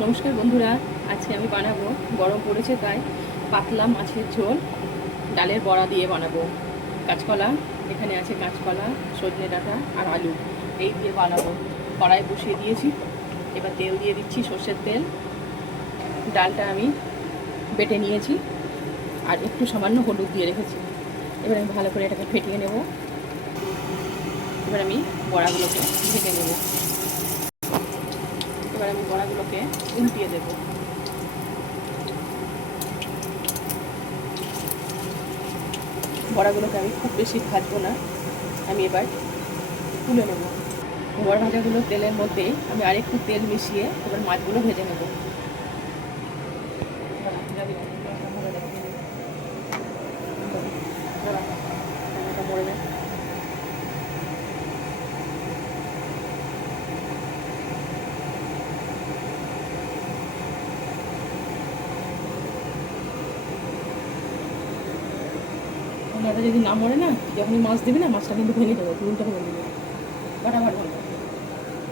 নমস্কার বন্ধুরা, আজকে আমি বানাবো, গরম পড়েছে তাই পাতলা মাছের ঝোল ডালের বড়া দিয়ে বানাবো। কাঁচকলা, এখানে আছে কাঁচকলা, সজনে ডাঁটা আর আলু, এই দিয়ে বানাবো। কড়াই বসিয়ে দিয়েছি, এবার তেল দিয়ে দিচ্ছি, সর্ষের তেল। ডালটা আমি বেটে নিয়েছি আর একটু সামান্য হলুদ দিয়ে রেখেছি। এবার আমি ভালো করে এটাকে ফেটিয়ে নেব। এবার আমি বড়াগুলোকে ভেজে নেব। এবার আমি বড়াগুলোকে উল্টিয়ে দেবো। বড়াগুলোকে আমি খুব বেশি ভাজবো না, আমি এবার তুলে নেব। বড়া ভাজাগুলো তেলের মধ্যে আমি আরেকটু তেল মিশিয়ে এবার মাছগুলো ভেজে নেব। মরে যায়। যদি না মরে না, যখনই মাছ দিবি না, মাছটা কিন্তু ভেঙে দেবে, উল্টো ভেঙে দেবে, বাটাবার ভালো।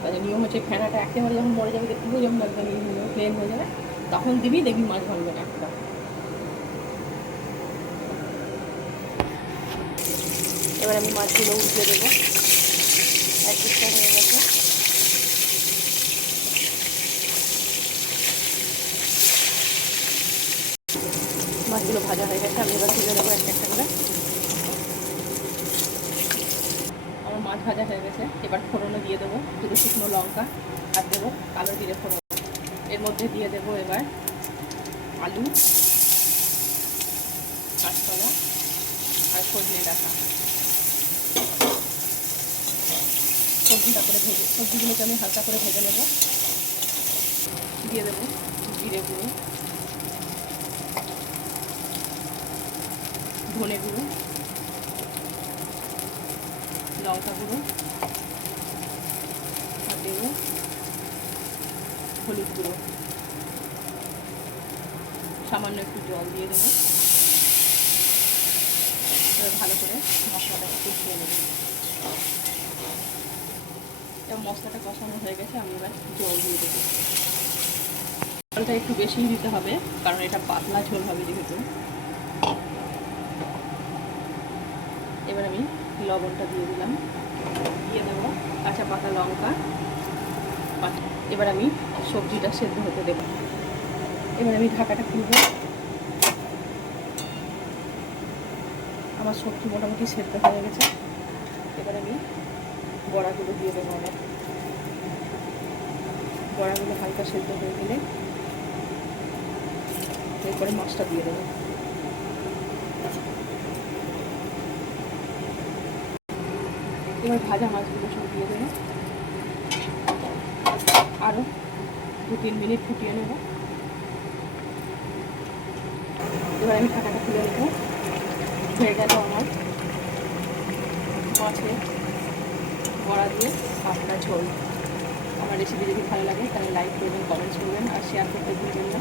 তাহলে নিয়ম হচ্ছে ফেনাটা একেবারে যখন মরে যাবে, দেখবো যখন একদম প্লেন হয়ে যাবে, তখন দিবি, দেখবি মাছ ভাঙবে না একটা। এবার আমি মাছগুলো উল্টে দেবো। এক পিসটা হয়ে গেছে। মাছগুলো ভাজা হয়ে গেছে, আমি এবার তুলে দেবো একটা একটা করে। আমার মাছ ভাজা হয়ে গেছে, এবার ফোড়নে দিয়ে দেবো দুটো শুকনো লঙ্কা আর দেবো কালো জিরে ফোড়ন। এর মধ্যে দিয়ে দেবো এবার আলু, কাঁচকলা আর সজনে ডাঁটা। সবজিগুলোকে আমি হালকা করে ভেজে নেব। দিয়ে দেবো জিরে গুঁড়ো, ধনে গুঁড়ো, লঙ্কা গুঁড়ো আর দেবো হলুদ গুঁড়ো। সামান্য একটু জল দিয়ে দেবো। এবার ভালো করে মশলাটাকে কষিয়ে নেব। এবার মশলাটা কষানো হয়ে গেছে, আমি এবার জল দিয়ে দেবো। জলটা একটু বেশিই দিতে হবে, কারণ এটা পাতলা ঝোল হবে যেহেতু। এবার আমি লবণটা দিয়ে দিলাম, দিয়ে দেবো কাঁচা পাকা লঙ্কা। এবার আমি সবজিটা সেদ্ধ হতে দেবো। এবার আমি ঢাকাটা খুলবো। আমার সবজি মোটামুটি সেদ্ধ হয়ে গেছে। এবার আমি বড়াগুলো দিয়ে দেবো। আমার বড়াগুলো হালকা সেদ্ধ হয়ে গেলে এরপরে মাছটা দিয়ে দেবো। এবার ভাজা মাছগুলো সব দিয়ে দেবো। আরও 2-3 মিনিট ফুটিয়ে নেব। এবার আমি ঢাকাটা খুলে নেব। হয়ে গেল আমার মাছের বড়া দিয়ে পাতলা ঝোল। আমার রেসিপি যদি ভালো লাগে তাহলে লাইক করবেন, কমেন্টস করবেন আর শেয়ার করতে ভুলবেন না।